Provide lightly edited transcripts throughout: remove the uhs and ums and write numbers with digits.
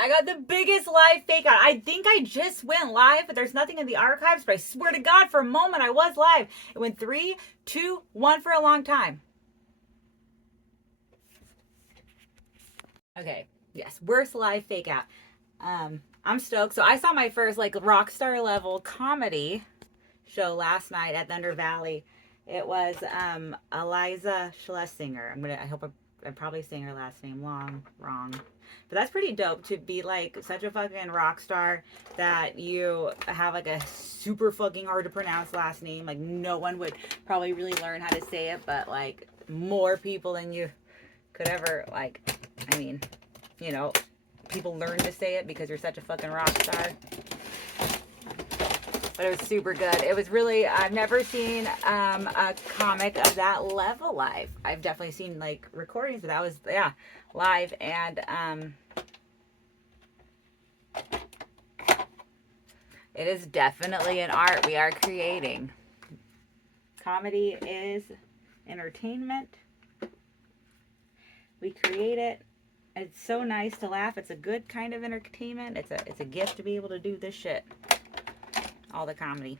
I got the biggest live fake out. I think I just went live, but there's nothing in the archives. But I swear to God, for a moment, I was live. It went 3, 2, 1 for a long time. Okay, yes, worst live fake out. I'm stoked. So I saw my first like rock star level comedy show last night at Thunder Valley. It was Iliza Schlesinger. I hope I'm probably saying her last name wrong. But that's pretty dope to be like such a fucking rock star that you have like a super fucking hard to pronounce last name. Like no one would probably really learn how to say it, but like more people than you could ever like. I mean, you know, people learn to say it because you're such a fucking rock star. But it was super good. It was really, I've never seen a comic of that level live. I've definitely seen like recordings, but that was, yeah, live. And it is definitely an art we are creating. Comedy is entertainment. We create it. It's so nice to laugh. It's a good kind of entertainment. It's a gift to be able to do this shit. All the comedy.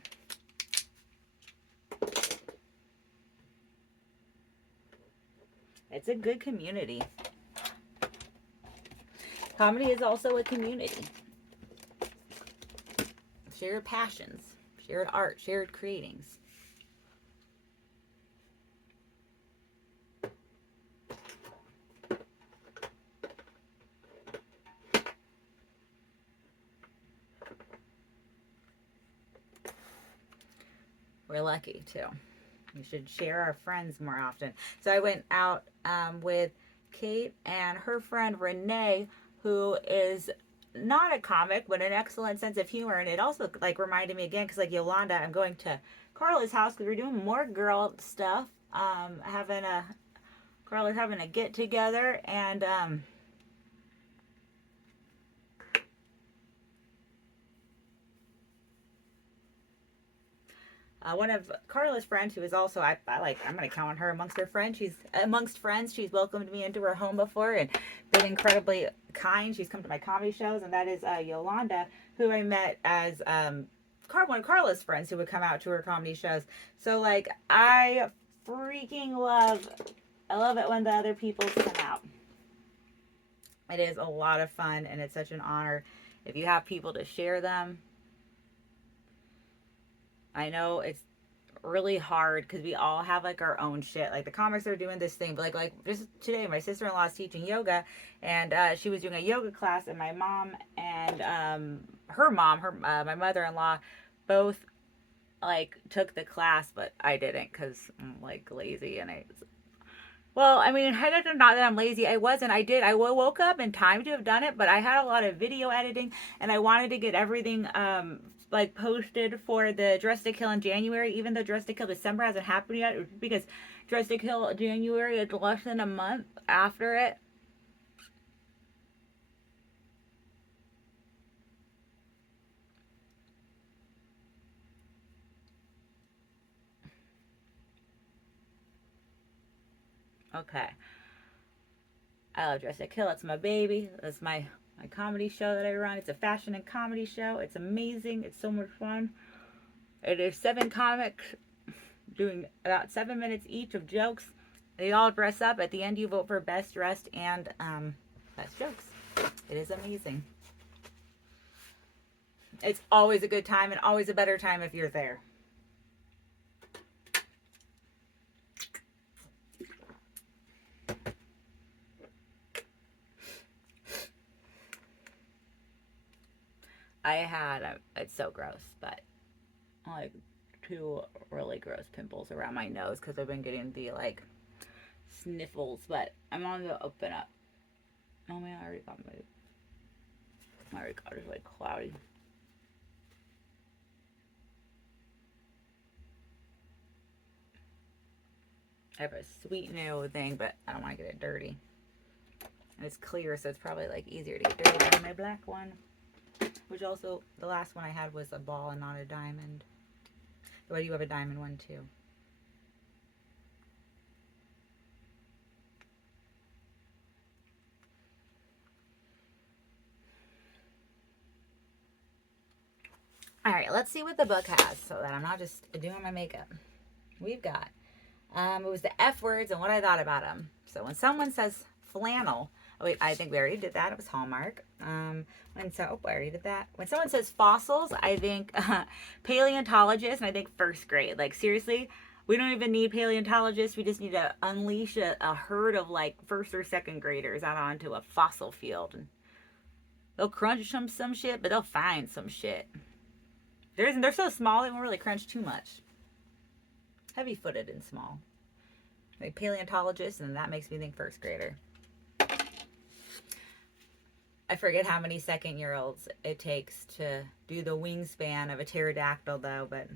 It's a good community. Comedy is also a community. Shared passions, shared art, shared creatings. We're lucky too. We should share our friends more often. So I went out with Kate and her friend Renee, who is not a comic, but an excellent sense of humor. And it also like reminded me again, because like Yolanda, I'm going to Carla's house because we're doing more girl stuff. Carla's having a get together, and one of Carla's friends, who is also I'm gonna count her amongst her friends. She's amongst friends. She's welcomed me into her home before and been incredibly kind. She's come to my comedy shows, and that is Yolanda, who I met as one of Carla's friends who would come out to her comedy shows. So like I freaking I love it when the other people come out. It is a lot of fun, and it's such an honor if you have people to share them. I know it's really hard because we all have like our own shit. Like the comics are doing this thing, but like just today, my sister-in-law is teaching yoga, and she was doing a yoga class, and my mom and my mother-in-law, both like took the class, but I didn't because I'm like lazy and well, I mean, not that I'm lazy. I wasn't. I did. I woke up in time to have done it, but I had a lot of video editing, and I wanted to get everything like posted for the Dress to Kill in January, even though Dress to Kill December hasn't happened yet, because Dress to Kill January is less than a month after it. Okay. I love Dress to Kill. It's my baby. That's my comedy show that I run. It's a fashion and comedy show. It's amazing. It's so much fun. It is 7 comics doing about 7 minutes each of jokes. They all dress up. At the end, you vote for best dressed and best jokes. It is amazing. It's always a good time and always a better time if you're there. I had, it's so gross, but like 2 really gross pimples around my nose because I've been getting the like sniffles, but I'm on the open up. Oh man, I already got it's like cloudy. I have a sweet new thing, but I don't want to get it dirty. And it's clear, so it's probably like easier to get dirty than my black one. Which also, the last one I had was a ball and not a diamond. Why do you have a diamond one too? All right, let's see what the book has so that I'm not just doing my makeup. We've got, it was the F words and what I thought about them. So when someone says flannel, oh wait, I think we already did that. It was Hallmark. I already did that. When someone says fossils, I think paleontologist, and I think first grade. Like seriously, we don't even need paleontologists. We just need to unleash a herd of like first or second graders out onto a fossil field, and they'll crunch some shit, but they'll find some shit. They're so small they won't really crunch too much. Heavy footed and small. Like paleontologist, and that makes me think first grader. I forget how many second-year-olds it takes to do the wingspan of a pterodactyl, though, but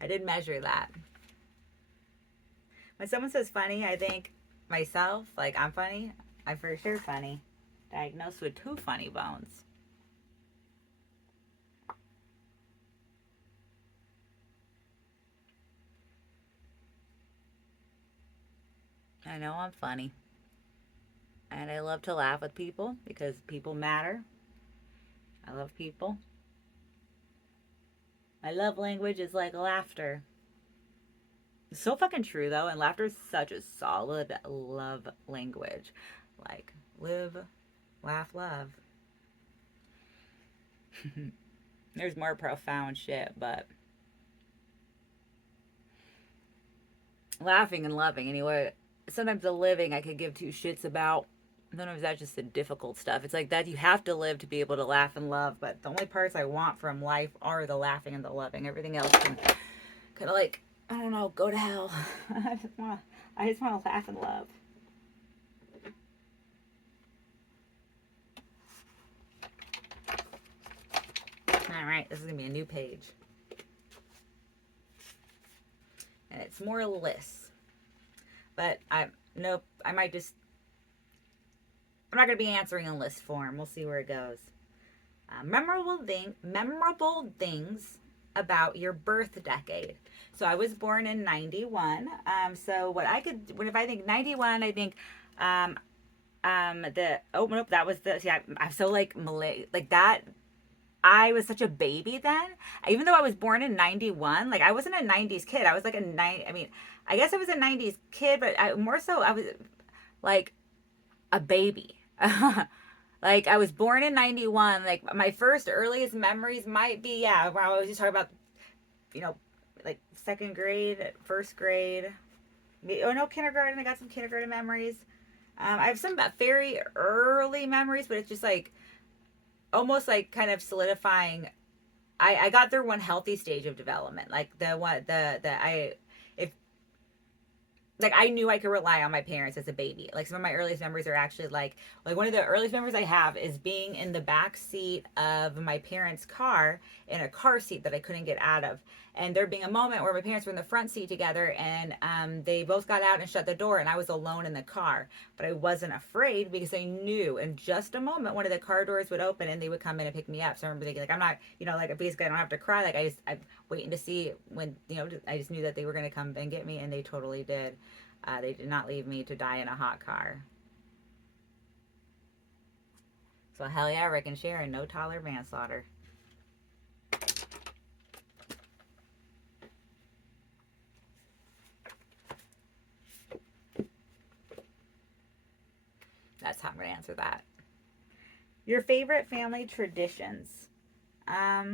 I did measure that. When someone says funny, I think myself, like I'm funny. I'm for sure funny. Diagnosed with 2 funny bones. I know I'm funny. And I love to laugh with people because people matter. I love people. My love language is like laughter. It's so fucking true though, and laughter is such a solid love language. Like, live, laugh, love. There's more profound shit, but laughing and loving anyway. Sometimes the living I could give 2 shits about. Sometimes that's just the difficult stuff. It's like that you have to live to be able to laugh and love, but the only parts I want from life are the laughing and the loving. Everything else can kind of like, I don't know, go to hell. I just want to laugh and love. All right, this is gonna be a new page, and it's more lists. But I might just. I'm not gonna be answering in list form. We'll see where it goes. Memorable things about your birth decade. So I was born in 91. So what I could, if I think 91, I think, that was the, see, I'm so like Malay, like that. I was such a baby then. Even though I was born in 91, like I wasn't a 90s kid. I was like I mean, I guess I was a 90s kid, but more so I was like a baby. Like I was born in 91. Like my first earliest memories might be, yeah, where I was just talking about, you know, like second grade, first grade. Oh no, kindergarten. I got some kindergarten memories. I have some very early memories, but it's just like almost like kind of solidifying. I got through one healthy stage of development, like the one the I if like I knew I could rely on my parents as a baby. Like some of my earliest memories are actually like one of the earliest memories I have is being in the back seat of my parents' car in a car seat that I couldn't get out of. And there being a moment where my parents were in the front seat together, and they both got out and shut the door, and I was alone in the car. But I wasn't afraid because I knew in just a moment one of the car doors would open and they would come in and pick me up. So I remember thinking, like, I'm not, like basically I don't have to cry. Like I'm waiting to see when, I just knew that they were going to come and get me, and they totally did. They did not leave me to die in a hot car. So hell yeah, Rick and Sharon, no toddler manslaughter. That's how I'm going to answer that. Your favorite family traditions? I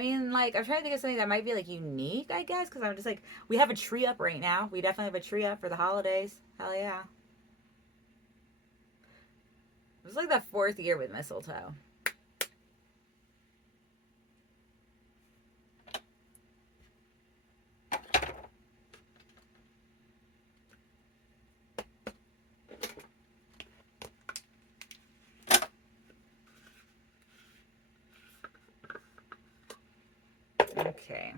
mean, like, I'm trying to think of something that might be, like, unique, I guess, because I'm just, like, we have a tree up right now. We definitely have a tree up for the holidays. Hell yeah. It was, like, the 4th year with mistletoe. Okay.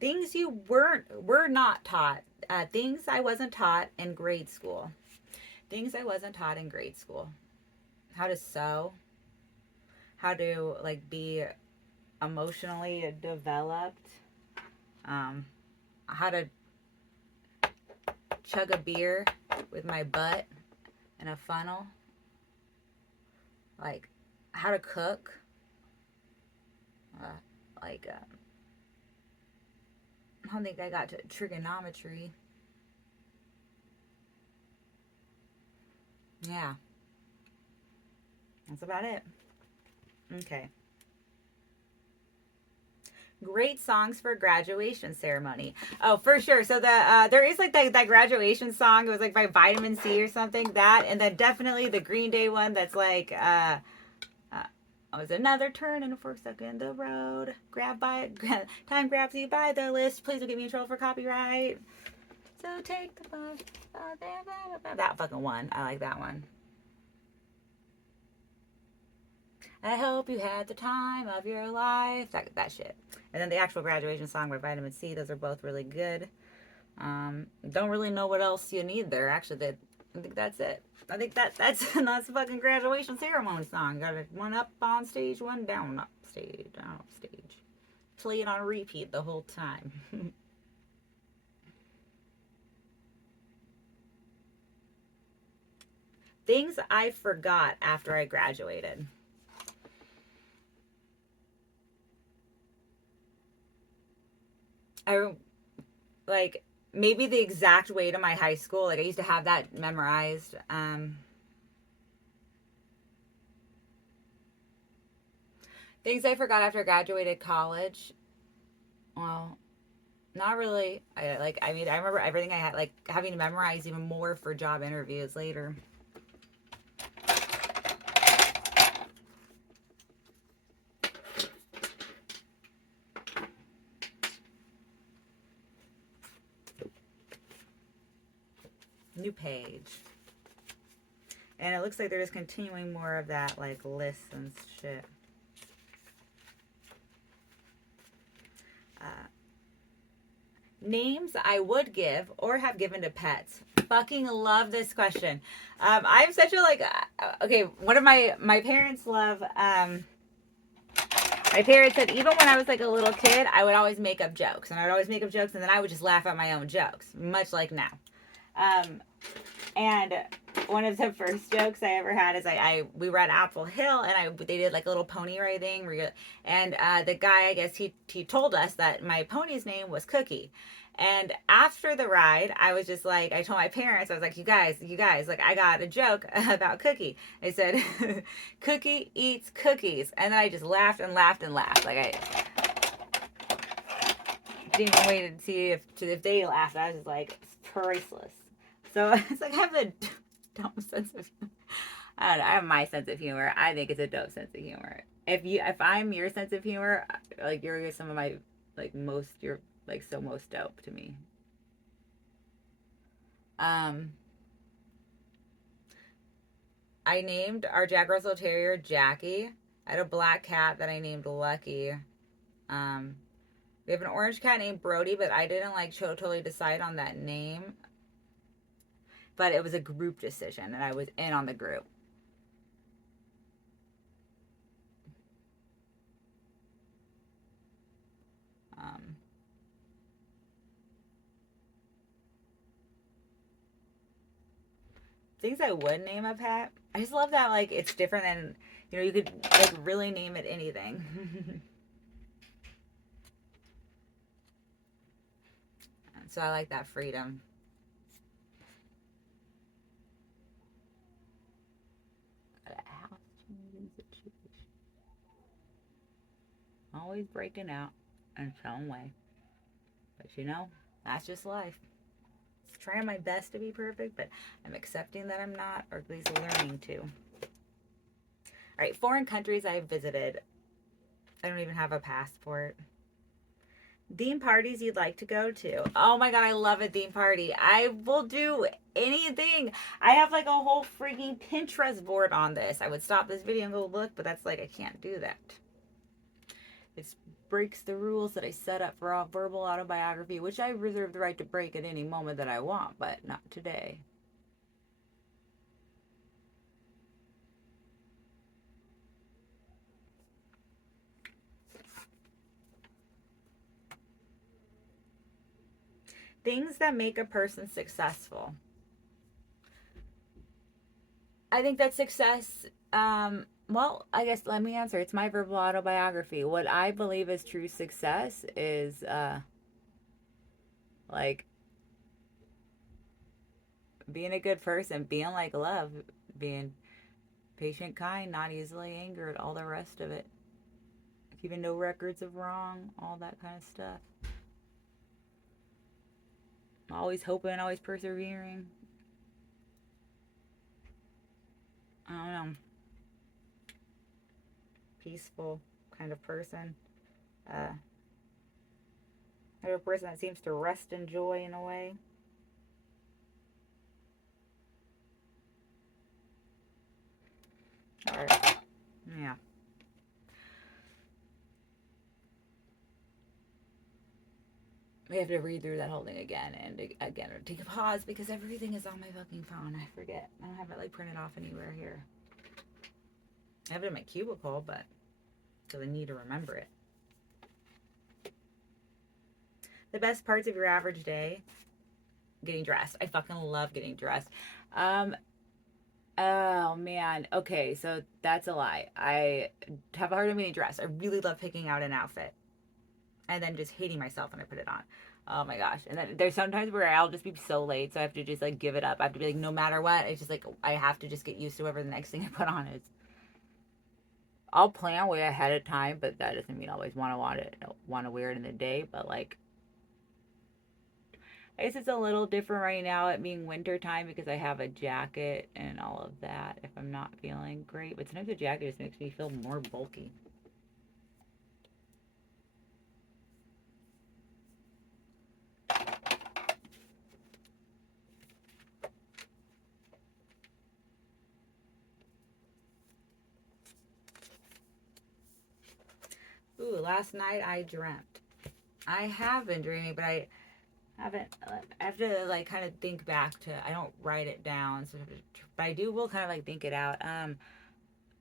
Things you were not taught. Things I wasn't taught in grade school. Things I wasn't taught in grade school. How to sew. How to like be emotionally developed. Um, how to chug a beer with my butt in a funnel. Like how to cook. Uh, like I don't think I got to trigonometry. Yeah, that's about it. Okay. Great songs for graduation ceremony. Oh, for sure. So there is like that graduation song. It was like by Vitamin C or something. That, and then definitely the Green Day one. That's like oh, it's another turn and a fork in the road. Time grabs you by the list. Please don't get me in trouble for copyright. So take the bus. That fucking one. I like that one. I hope you had the time of your life. That shit. And then the actual graduation song by Vitamin C. Those are both really good. Don't really know what else you need there. Actually, I think that's it. I think that's a fucking graduation ceremony song. Got it, one up on stage, one down up stage, down up stage. Play it on repeat the whole time. Things I forgot after I graduated. I like maybe the exact way to my high school. Like I used to have that memorized. Things I forgot after I graduated college. Well, not really. I mean I remember everything I had, like having to memorize even more for job interviews later. New page. And it looks like they're just continuing more of that like lists and shit. Names I would give or have given to pets. Fucking love this question. I'm such a like okay, one of my parents love my parents said even when I was like a little kid, I would always make up jokes. And I would always make up jokes and then I would just laugh at my own jokes, much like now. And one of the first jokes I ever had is we were at Apple Hill and they did like a little pony riding and the guy, I guess he told us that my pony's name was Cookie. And after the ride, I was just like, I told my parents, I was like, you guys, like I got a joke about Cookie. I said, Cookie eats cookies. And then I just laughed and laughed and laughed. Like I didn't even wait to see if they laughed. I was just like, it's priceless. So it's like I have a dumb sense of humor. I don't know. I have my sense of humor. I think it's a dope sense of humor. If I'm your sense of humor, like you're some of my you're like so most dope to me. I named our Jack Russell Terrier Jackie. I had a black cat that I named Lucky. We have an orange cat named Brody, but I didn't like totally decide on that name. But it was a group decision, and I was in on the group. Things I would name a pet. I just love that like it's different than you could like really name it anything. So I like that freedom. Always breaking out in some way. But that's just life. Trying my best to be perfect, but I'm accepting that I'm not, or at least learning to. All right, foreign countries I've visited. I don't even have a passport. Theme parties you'd like to go to. Oh my god, I love a theme party. I will do anything. I have like a whole freaking Pinterest board on this. I would stop this video and go look, but that's like I can't do that. It breaks the rules that I set up for a verbal autobiography, which I reserve the right to break at any moment that I want, but not today. Things that make a person successful. I think that success, well, I guess let me answer. It's my verbal autobiography. What I believe is true success is like being a good person, being like love, being patient, kind, not easily angered, all the rest of it. Keeping no records of wrong, all that kind of stuff. Always hoping, always persevering. I don't know. Peaceful kind of person. Uh, a person that seems to rest in joy in a way. Or, yeah. We have to read through that whole thing again and again take a pause because everything is on my fucking phone. I forget. I don't have it like printed off anywhere here. I have it in my cubicle, but because I need to remember it. The best parts of your average day: getting dressed. I fucking love getting dressed. Um, oh man. Okay, so that's a lie. I have a hard time getting dressed. I really love picking out an outfit and then just hating myself when I put it on. Oh my gosh. And then there's sometimes where I'll just be so late, so I have to just like give it up. I have to be like, no matter what, it's just like I have to just get used to whatever the next thing I put on is. I'll plan way ahead of time, but that doesn't mean I always want to wear it in the day. But like, I guess it's a little different right now, it being winter time, because I have a jacket and all of that. If I'm not feeling great, but sometimes the jacket just makes me feel more bulky. Ooh, last night I dreamt. I have been dreaming, but I haven't. I have to like kind of think back to. I don't write it down, so but I do. Will kind of like think it out.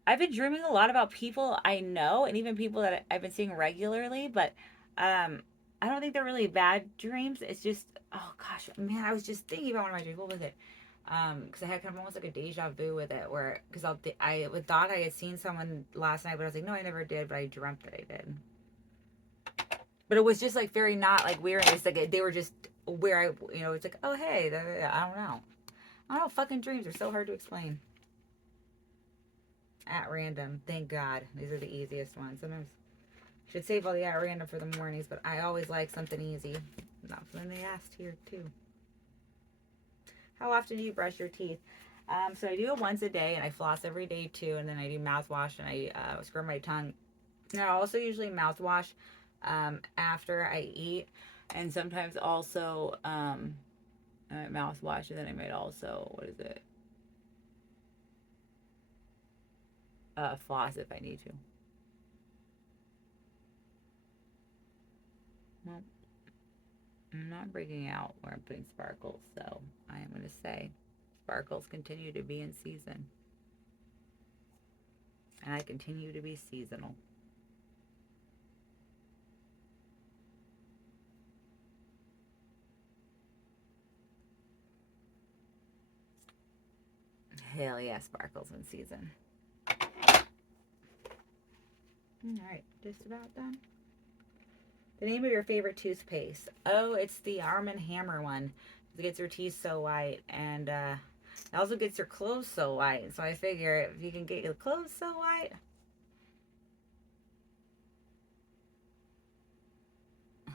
I've been dreaming a lot about people I know, and even people that I've been seeing regularly. But I don't think they're really bad dreams. It's just, oh gosh, man, I was just thinking about one of my dreams. What was it? Because I had kind of almost like a deja vu with it, where because I thought I had seen someone last night, but I was like, no, I never did, but I dreamt that I did. But it was just like very not like weird. It's like they were just where it's like, oh hey, I don't know. I don't know. Fucking dreams are so hard to explain. At random, thank God. These are the easiest ones. Sometimes I should save all the at random for the mornings, but I always like something easy. Not when they asked here too. How often do you brush your teeth? So I do it once a day, and I floss every day too, and then I do mouthwash and I scrub my tongue. And I also usually mouthwash after I eat, and sometimes also mouthwash, and then I might also what is it? Floss if I need to. Well, I'm not breaking out where I'm putting sparkles, so I am going to say sparkles continue to be in season, and I continue to be seasonal. Hell yeah, sparkles in season. All right, just about done. The name of your favorite toothpaste? Oh, it's the Arm& Hammer one. It gets your teeth so white, and it also gets your clothes so white. So I figure if you can get your clothes so white,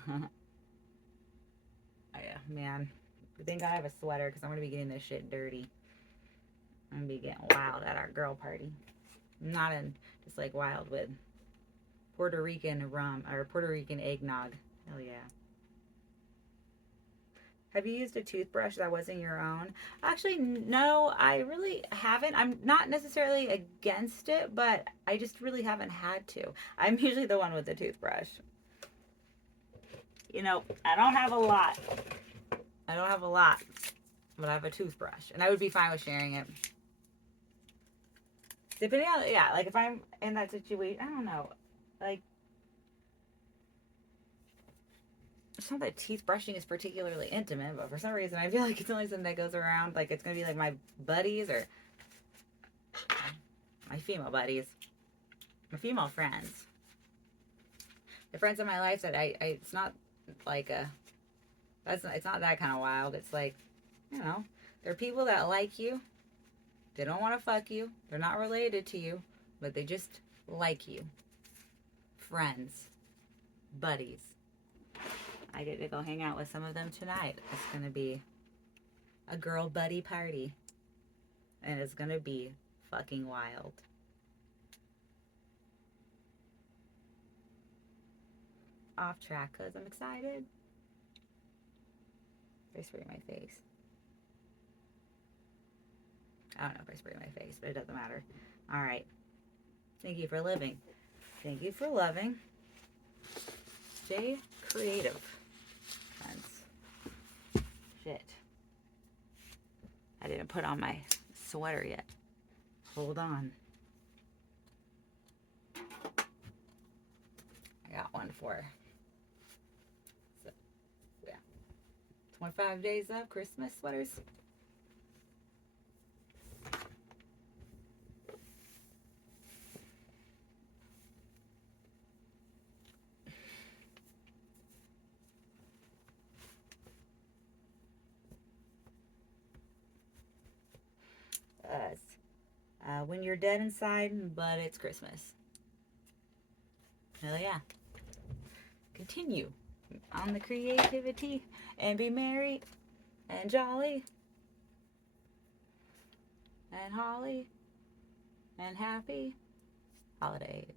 oh, yeah, man. I think I have a sweater because I'm gonna be getting this shit dirty. I'm gonna be getting wild at our girl party. Not in just like wild with Puerto Rican rum or Puerto Rican eggnog. Hell yeah. Have you used a toothbrush that wasn't your own? Actually, no, I really haven't. I'm not necessarily against it, but I just really haven't had to. I'm usually the one with the toothbrush. I don't have a lot. I don't have a lot, but I have a toothbrush, and I would be fine with sharing it. Depending on, yeah, like if I'm in that situation, I don't know. Like, it's not that teeth brushing is particularly intimate, but for some reason I feel like it's only something that goes around. Like it's gonna be like my buddies or my female buddies, my female friends, the friends in my life that I it's not like a it's not that kind of wild. It's like, you know, there are people that like you. They don't want to fuck you. They're not related to you, but they just like you. Friends, buddies. I get to go hang out with some of them tonight. It's gonna be a girl buddy party, and it's gonna be fucking wild. Off track because I'm excited. I spray my face. I don't know if I spray my face, but it doesn't matter. All right. Thank you for living. Thank you for loving. Stay creative, friends. Shit. I didn't put on my sweater yet. Hold on. I got one for, so, yeah. 25 days of Christmas sweaters. When you're dead inside, but it's Christmas. Hell yeah. Continue on the creativity and be merry and jolly and holly and happy holidays.